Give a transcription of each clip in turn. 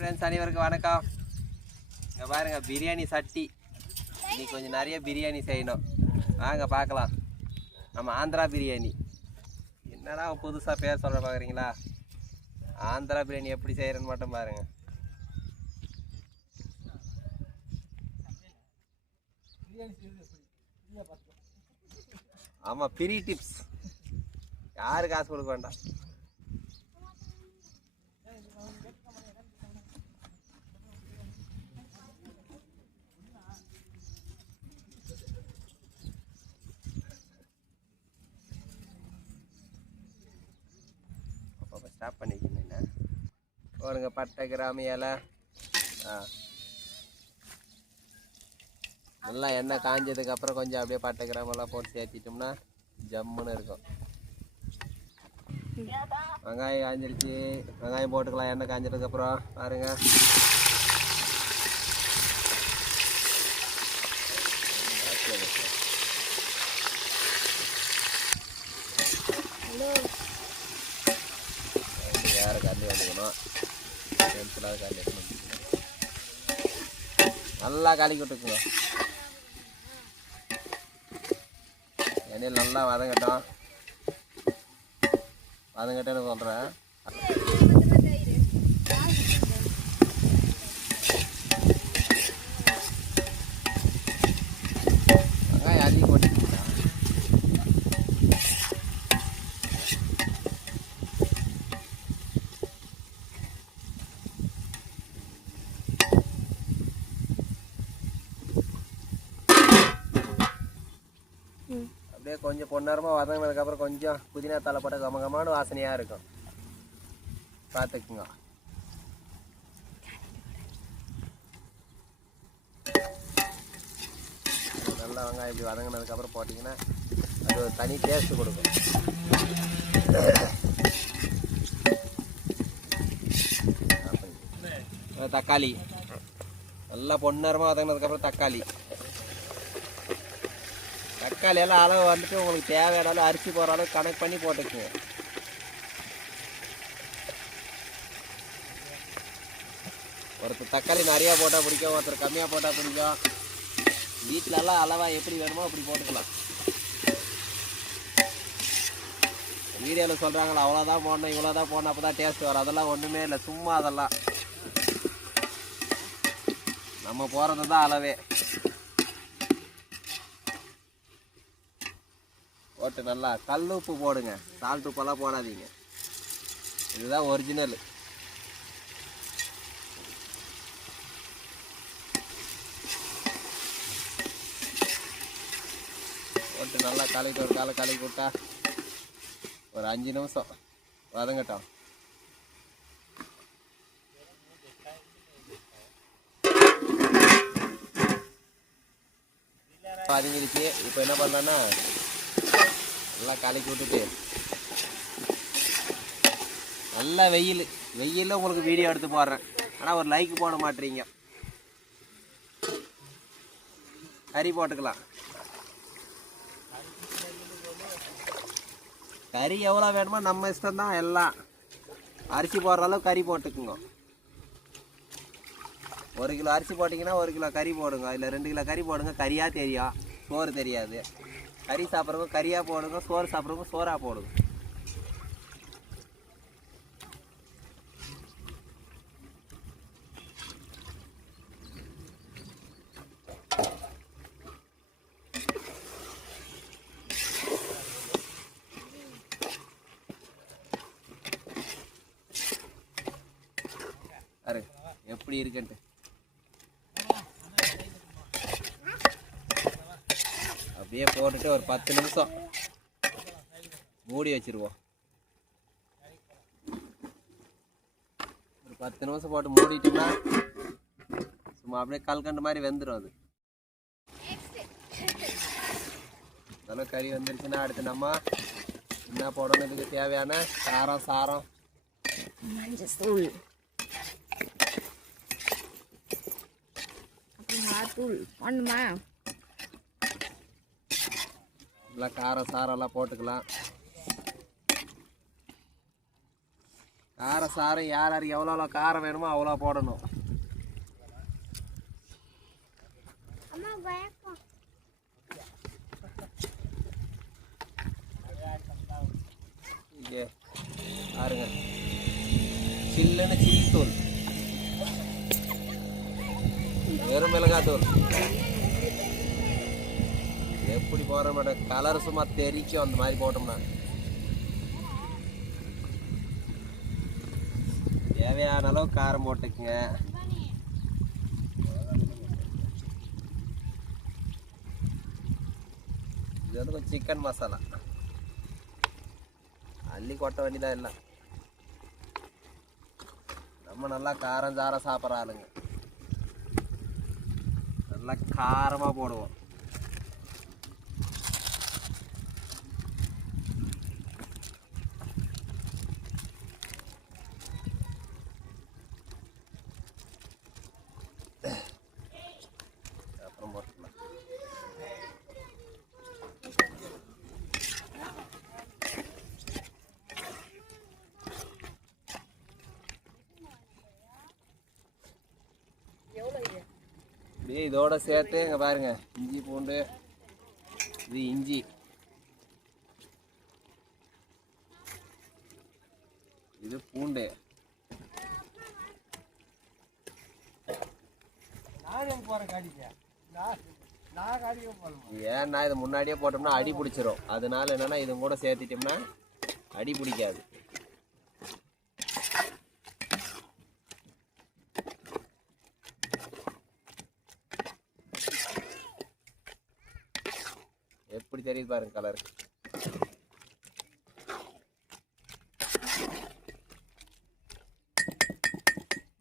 Friends அனைவருக்கும் வணக்கம். இங்கே பாருங்கள் பிரியாணி சட்டி. இன்னைக்கு கொஞ்சம் நிறைய பிரியாணி செய்யணும். வாங்க பார்க்கலாம். நம்ம ஆந்திரா பிரியாணி. என்னடா புதுசாக பேர் சொல்கிற பார்க்குறீங்களா? ஆந்திரா பிரியாணி எப்படி செய்கிறேன்னு மட்டும் பாருங்கள். ஆமாம், ஃப்ரீ டிப்ஸ். யாரு காசு கொடுக்க வேண்டாம். ஸ்டாப் பண்ணிக்கிங்க. பாருங்க, பட்டை கிராமி இலை. நல்லா எண்ணெய் காஞ்சதுக்கப்புறம் கொஞ்சம் அப்படியே பட்டை கிராமெல்லாம் போட்டு சேர்த்திட்டோம்னா ஜம்முன்னு இருக்கும். வெங்காயம் காஞ்சிருச்சு. வெங்காயம் போட்டுக்கலாம் எண்ணெய் காஞ்சதுக்கப்புறம். பாருங்க, வேறு கல்லி வந்துக்கணும். கல்லி நல்லா கலக்கி விட்டுக்குங்க. எண்ணெயில் நல்லா வதங்கட்டும். வதங்கட்டேன்னு சொல்கிறேன். வெங்காயம் அதிகம் போட்டு அப்படியே கொஞ்சம் பொன்னரமாக வதங்கினதுக்கப்புறம் கொஞ்சம் புதினா தலை போட்ட கமகமான வாசனையாக இருக்கும். பார்த்துக்குங்க. நல்லா வெங்காயம் இப்படி வதங்கினதுக்கப்புறம் போட்டிங்கன்னா அது ஒரு தனி டேஸ்ட்டு கொடுக்கும். தக்காளி நல்லா பொன்னரமாக வதங்கினதுக்கப்புறம் தக்காளி எல்லாம் அளவு வந்துட்டு உங்களுக்கு தேவையான அரிசி போகிற அளவுக்கு கணக்கு பண்ணி போட்டுக்குங்க. ஒருத்தர் தக்காளி நிறையா போட்டால் பிடிக்கும், ஒருத்தர் கம்மியாக போட்டால் பிடிக்கும். வீட்டிலலாம் அளவாக எப்படி வேணுமோ அப்படி போட்டுக்கலாம். வீடியோவில் சொல்கிறாங்களா அவ்வளோதான் போடணும் இவ்வளோதான் போடணும் அப்போ தான் டேஸ்ட் வரும். அதெல்லாம் ஒன்றுமே இல்லை, சும்மா. அதெல்லாம் நம்ம போகிறது தான் அளவே. போட்டு நல்லா கல் உப்பு போடுங்க. சால்ட் உப்பெல்லாம் போடாதீங்க. இதுதான் ஒரிஜினல். போட்டு நல்லா கலக்கிட்டு ஒரு கலக்கி விட்டா ஒரு 5 நிமிஷம் வதங்கட்டும். வதங்கிடுச்சு. இப்போ என்ன பண்ணலான்னா நல்லா கலக்கி விட்டுட்டு நல்லா வெயிலில் உங்களுக்கு வீடியோ எடுத்து போடுறேன். ஆனால் ஒரு லைக் போட மாட்டீங்க. கறி போட்டுக்கலாம். கறி எவ்வளோ வேணுமோ நம்ம இஷ்டம்தான். எல்லாம் அரிசி போடுற அளவு கறி போட்டுக்குங்க. 1 கிலோ அரிசி போட்டிங்கன்னா 1 கிலோ கறி போடுங்க. அதில் 2 கிலோ கறி போடுங்க. கறியாக தெரியும், சோறு தெரியாது. கறி சாப்பிட்றவங்க கறியாக போடுங்க, சோறு சாப்பிட்றவங்க சோறாக போடுங்க. பாரு எப்படி இருக்குன்ட்டு. அப்படியே போட்டுட்டு ஒரு 10 நிமிஷம் மூடி வச்சிருவோம். ஒரு 10 நிமிஷம் போட்டு மூடிட்டோம்னா சும்மா அப்படியே கல்கண்டு மாதிரி வெந்துடும். அது நல்லா கறி வந்துருச்சுன்னா அடுத்து நம்ம என்ன போடணும்? இதுக்கு தேவையான சாரம் மஞ்சள் பண்ணுமா. நல்லா காரம் சாரெல்லாம் போட்டுக்கலாம். காரம் சாரம் யார் யாருக்கு எவ்வளோ காரம் வேணுமோ அவ்வளோ போடணும். இங்கே பாருங்க, சில்லுன்னு சில்லி தூள், வெறும் மிளகாய் தூள் எப்படி போட மாட்டேன். கலர் சும்மா தெரிக்கும் அந்த மாதிரி போட்டோம்னா. தேவையான அளவு காரம் போட்டுக்குங்க. இது வந்து கொஞ்சம் சிக்கன் மசாலா அள்ளி கொட்ட வேண்டியதான். இல்லை, நம்ம நல்லா காரம் சாரம் சாப்பிட்ற ஆளுங்க, நல்லா காரமாக போடுவோம். அப்புறம் போட்டுக்கலாம். இதோட சேர்த்து இங்கே பாருங்க, இஞ்சி பூண்டு, இது இஞ்சி, இது பூண்டு. ஏன்னா இது முன்னாடியே போட்டோம்னா அடி பிடிச்சிரும். அதனால என்னன்னா இது கூட சேர்த்துட்டோம்னா அடி பிடிக்காது. எப்படி தெரியுது பாருங்க கலர்.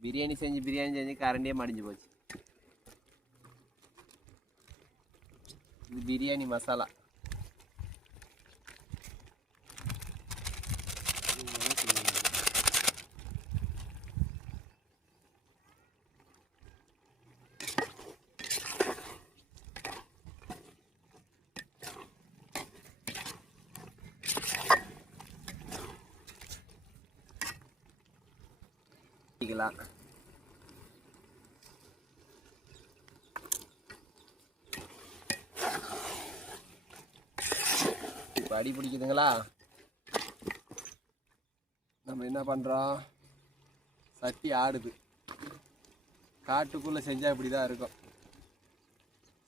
பிரியாணி செஞ்சு கரண்டியே மடிஞ்சு போச்சு. இது பிரியாணி மசாலா. இப்போ அடி பிடிக்குதுங்களா? நம்ம என்ன பண்ணுறோம், சட்டி ஆடுது. காட்டுக்குள்ளே செஞ்சால் இப்படி தான் இருக்கும்.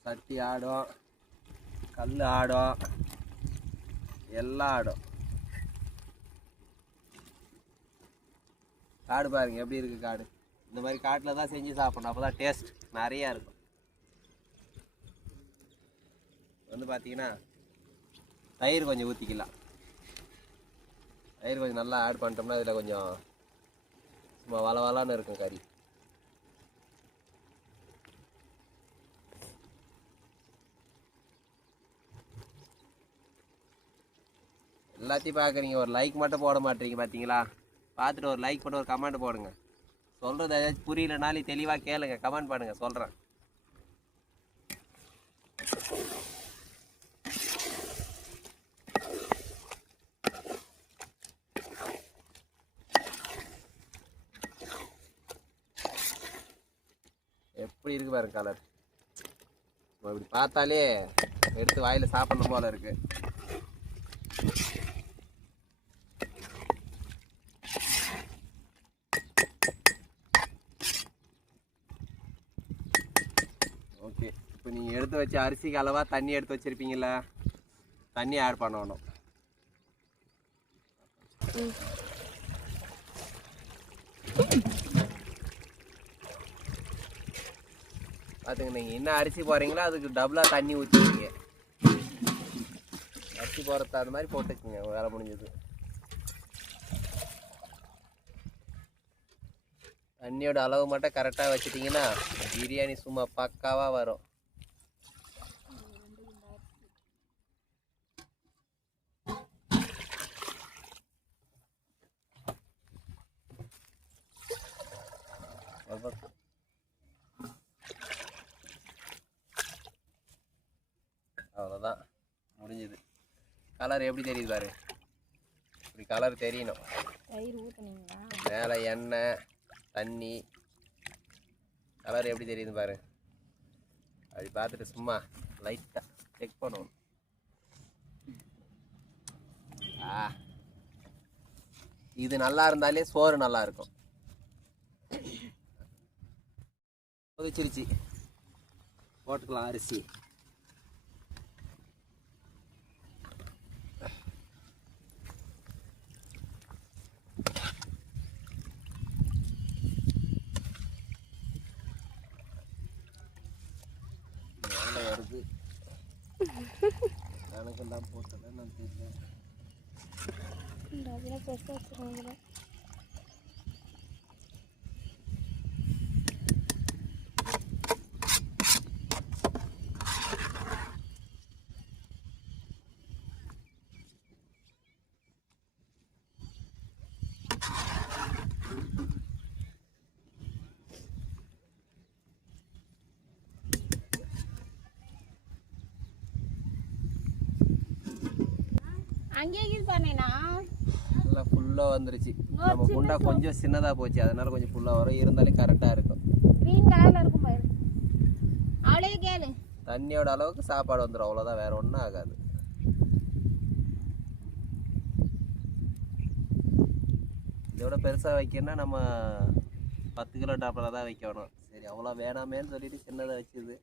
சட்டி ஆடும், கல் ஆடும், எல்லாம் ஆடும். காடு பாருங்க எப்படி இருக்குது காடு. இந்த மாதிரி காட்டில் தான் செஞ்சு சாப்பிடணும், அப்போ தான் டேஸ்ட் நிறையா இருக்கும். வந்து பார்த்தீங்கன்னா தயிர் கொஞ்சம் ஊற்றிக்கலாம். தயிர் கொஞ்சம் நல்லா ஆட் பண்ணிட்டோம்னா இதில் கொஞ்சம் சும்மா வளவலான்னு இருக்கும் கறி. எல்லாத்தையும் பார்க்குறீங்க, ஒரு லைக் மட்டும் போட மாட்டீங்க. பார்த்தீங்களா? பார்த்துட்டு ஒரு லைக் போட்டு ஒரு கமெண்ட் போடுங்க. சொல்கிறது ஏதாச்சும் புரியலனாலும் தெளிவாக கேளுங்க, கமெண்ட் பண்ணுங்கள், சொல்கிறேன். எப்படி இருக்கு பாருங்க கலர். இப்படி பார்த்தாலே எடுத்து வாயில் சாப்பிடணும் போல இருக்கு. ஓகே, இப்போ நீங்கள் எடுத்து வச்ச அரிசிக்கு அளவாக தண்ணி எடுத்து வச்சுருப்பீங்கள, தண்ணி ஆட் பண்ணணும். பார்த்துங்க, நீங்கள் என்ன அரிசி போடுறீங்களோ அதுக்கு டபுளாக தண்ணி ஊற்றிக்கிங்க. அரிசி போடுறது அது மாதிரி போட்டுக்குங்க, வேலை முடிஞ்சது. தண்ணியோட அளவு மட்டும் கரெக்டாக வச்சுட்டிங்கன்னா பிரியாணி சும்மா பக்காவாக வரும். அவ்வளோதான், முடிஞ்சுது. கலர் எப்படி தெரியுது பாரு, இப்படி கலர் தெரியணும். தயிர் ஊற்றுனீங்களா? மேலே எண்ணெய் தண்ணி கலர் எப்படி தெரியுது பாரு. அப்படி பார்த்துட்டு சும்மா லைட்டாக செக் பண்ணணும். இது நல்லா இருந்தாலே சோறு நல்லா இருக்கும். கொதிச்சிருச்சு, போட்டுக்கலாம் அரிசி. வருது எனக்கெல்லாம் போட்டல நான் தெரியல. நல்லா ஃபுல்லாக வந்துருச்சு. நம்ம குண்டா கொஞ்சம் சின்னதாக போச்சு, அதனால கொஞ்சம் ஃபுல்லாக வரும். இருந்தாலும் கரெக்டாக இருக்கும். தண்ணியோட அளவுக்கு சாப்பாடு வந்துடும், அவ்வளோதான், வேற ஒன்றும் ஆகாது. இதோட பெருசாக வைக்கணும்னா நம்ம 10 கிலோ டாப்பில் தான் வைக்கணும். சரி, அவ்வளோ வேணாமேன்னு சொல்லிட்டு சின்னதாக வச்சுது.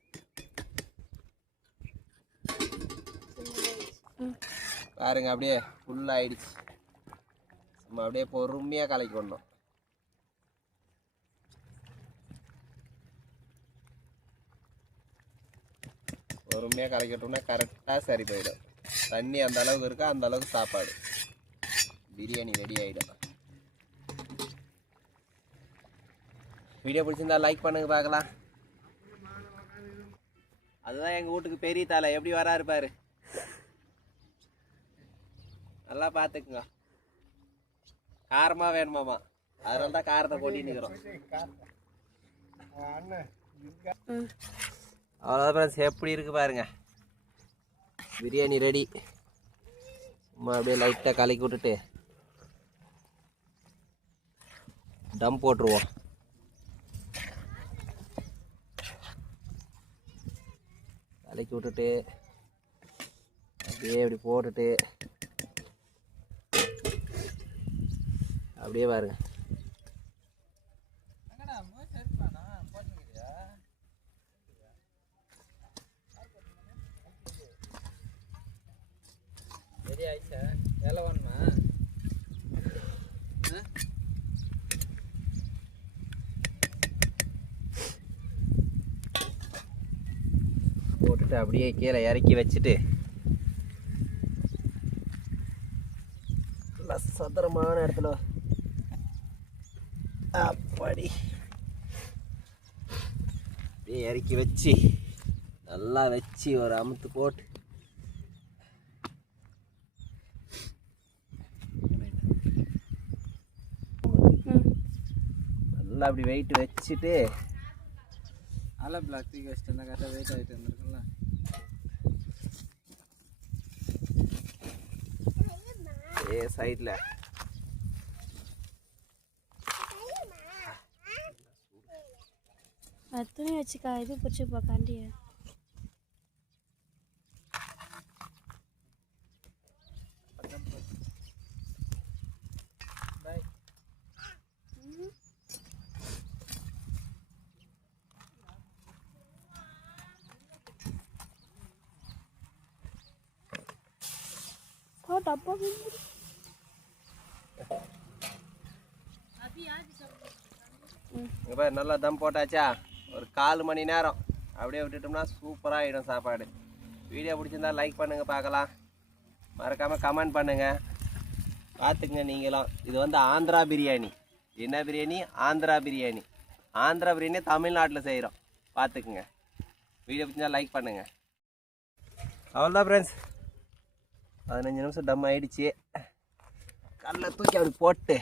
பாருங்க, அப்படியே ஃபுல்லாக ஆயிடுச்சு. நம்ம அப்படியே பொறுமையாக கலக்கி கொண்டோம். பொறுமையாக கலக்கிட்டோம்னா கரெக்டாக சரி போயிடும். தண்ணி அந்த அளவுக்கு இருக்கா, அந்த அளவுக்கு சாப்பாடு. பிரியாணி ரெடி ஆகிடும். வீடியோ பிடிச்சிருந்தா லைக் பண்ணுங்க பார்க்கலாம். அதுதான் எங்கள் வீட்டுக்கு பெரிய தலை, எப்படி வராரு பாரு. நல்லா பார்த்துக்குங்க. காரமாக வேணுமாமா, அதனால தான் காரத்தை கொட்டின்னு இருக்கிறோம். அவ்வளோதான் ஃப்ரெண்ட்ஸ், எப்படி இருக்கு பாருங்க. பிரியாணி ரெடி. சும்மா அப்படியே லைட்டாக கலக்கி விட்டுட்டு டம் போட்டுருவோம். கலக்கி விட்டுட்டு அப்படியே இப்படி போட்டுட்டு அப்படியே பாருங்க. ரெடி ஆயிடுச்சா? எல்லாம் வேணுமா? போட்டுட்டு அப்படியே கீழே இறக்கி வச்சுட்டு சத்திரமான இடத்துல அப்படி அப்படியே இறக்கி வச்சு நல்லா வச்சு ஒரு அமுத்து போட்டு நல்லா அப்படி வெயிட் வச்சுட்டு நல்லா பிளாஸ்டிக் வச்சுட்டு இருந்தால் கரெக்டாக வெயிட் ஆகிட்டு இருந்திருக்குல்ல. சைடில் துணி வச்சுக்கா, இது பிடிச்சிப்பா காண்டிய. டப்பா நல்லா தம் போட்டாச்சா. ஒரு 4 மணி நேரம் அப்படியே விட்டுட்டோம்னா சூப்பராக ஆகிடும் சாப்பாடு. வீடியோ பிடிச்சிருந்தா லைக் பண்ணுங்கள் பார்க்கலாம். மறக்காமல் கமெண்ட் பண்ணுங்கள். பார்த்துக்குங்க நீங்களும். இது வந்து ஆந்திரா பிரியாணி. என்ன பிரியாணி? ஆந்திரா பிரியாணி. ஆந்திரா பிரியாணி தமிழ்நாட்டில் செய்கிறோம். பார்த்துக்குங்க. வீடியோ பிடிச்சிருந்தா லைக் பண்ணுங்கள். அவ்வளோதான் ஃப்ரெண்ட்ஸ், 15 நிமிஷம் டம் ஆகிடுச்சு. கல்லை தூக்கி அப்படி போட்டு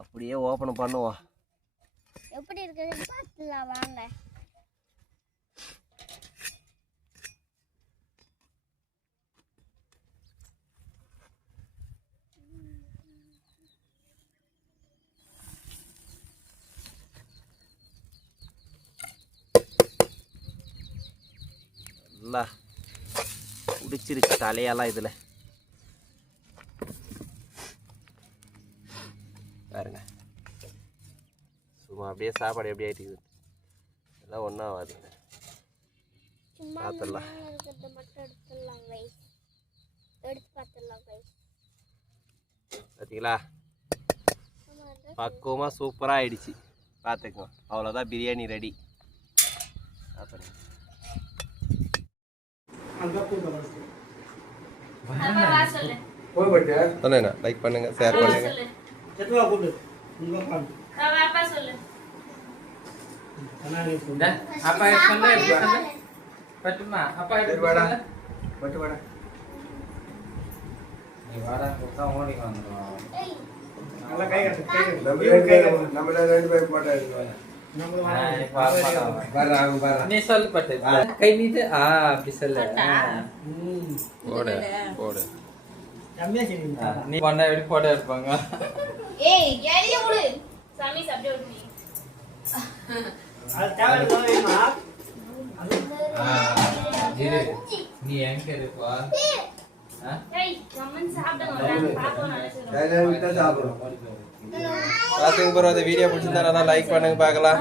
அப்படியே ஓப்பன் பண்ணுவோம். எப்படி இருக்குது பார்த்துலாம் வாங்க. நல்லா பிடிச்சிருக்கு தலையெல்லாம் இதில் பாருங்க. சும்மா அப்படியே சாப்பாடு எப்படி ஆகிட்டு எல்லாம் ஒன்றும் ஆகாதுங்க. பார்த்துடலாம். பார்த்தீங்களா பக்குவமாக சூப்பராக ஆயிடுச்சு. பார்த்துக்கோ, அவ்வளோதான் பிரியாணி ரெடி. சொன்னேண்ணா லைக் பண்ணுங்க, ஷேர் பண்ணுங்க. நீ சொல்லு பட்டு கை நீட்டு அப்படி சொல்லு போடு போடு. நீ பண்ண எப்படி போட்டோ எடுப்பாங்க. நீ எங்க இருப்பா பார்த்துங்க ப்ரோ. அந்த வீடியோ பிடிச்சிருந்தா லைக் பண்ணுங்க பார்க்கலாம்.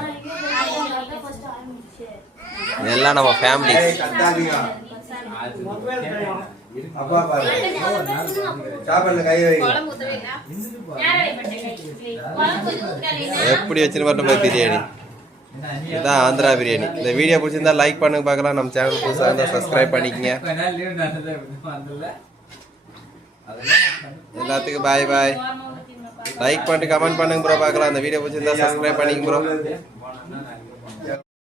எல்லாம் நம்ம ஃபேமிலி. எப்படி வச்சுன்னு பார்த்தோம் பிரியாணி. இதுதான் ஆந்திரா பிரியாணி. இந்த வீடியோ பிடிச்சிருந்தா லைக் பண்ணுங்க பார்க்கலாம். நம்ம சேனல் புதுசாக இருந்தால் சப்ஸ்கிரைப் பண்ணிக்கங்க. எல்லாத்துக்கும் பாய் பாய். லைக் பண்ணிட்டு கமெண்ட் பண்ணுங்க ப்ரோ பார்க்கலாம். அந்த வீடியோ பிடிச்சிருந்தா சப்ஸ்கிரைப் பண்ணிக்கங்க ப்ரோ.